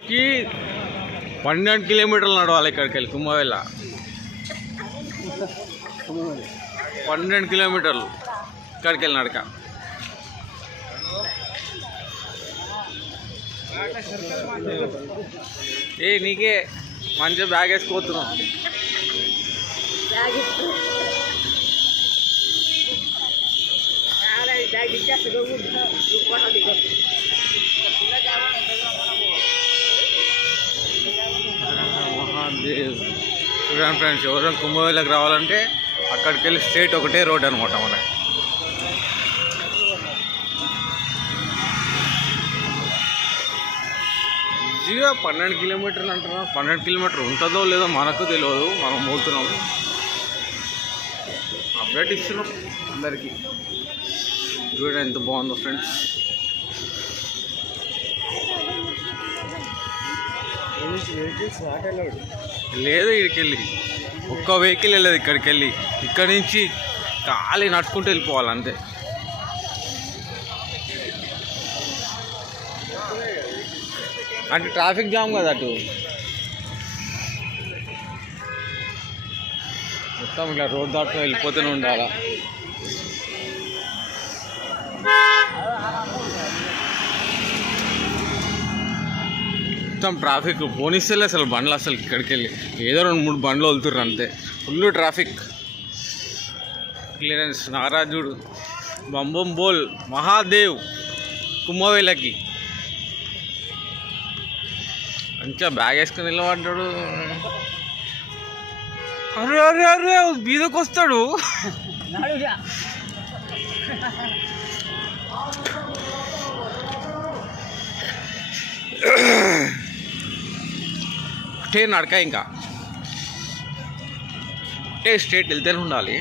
కి 12 కిలోమీటర్లు నడవాలి ఇక్కడికి వెళ్ళి కుంభవేళ 12 కిలోమీటర్లు ఇక్కడికి వెళ్ళి నడక. ఏ నీకే మంచిగా బ్యాగ్ వేసుకోతున్నావు. మహాదేవ్ చూడండి ఫ్రెండ్స్, ఎవరైనా కుంభవేళకి రావాలంటే అక్కడికి వెళ్ళి స్ట్రేట్ ఒకటే రోడ్ అనమాట మనకి. ఈజీగా 12 కిలోమీటర్లు అంటున్నా. 12 కిలోమీటర్లు ఉంటుందో లేదో మనకు తెలియదు, మనం పోతున్నాము, అప్డేట్ ఇస్తున్నాం అందరికీ. చూడండి ఎంత బాగుందో ఫ్రెండ్స్. లేదు ఇక్కడికి వెళ్ళి ఒక్క వెహికల్ వెళ్ళదు ఇక్కడికి వెళ్ళి. ఇక్కడి నుంచి ఖాళీ నడుచుకుంటూ వెళ్ళిపోవాలి అంతే. అంటే ట్రాఫిక్ జామ్ కదా అటు మొత్తం ఇలా రోడ్ దాటుతూ వెళ్ళిపోతూనే ఉండాలా. మొత్తం ట్రాఫిక్ పోనిస్తేలే అసలు బండ్లు, అసలు ఇక్కడికి వెళ్ళి ఏదో 2-3 బండ్లు వదులుతుర్రు అంతే. Full traffic. క్లియరెన్స్ నారాజుడు బంబం బోల్ మహాదేవ్ కుంభవేళకి మంచిగా బ్యాగ్ వేసుకుని నిలబడ్డాడు. అరే అరే అరే బీదకు వస్తాడు. స్టే నడక ఇంకా స్ట్రేట్ వెళ్తేనే ఉండాలి.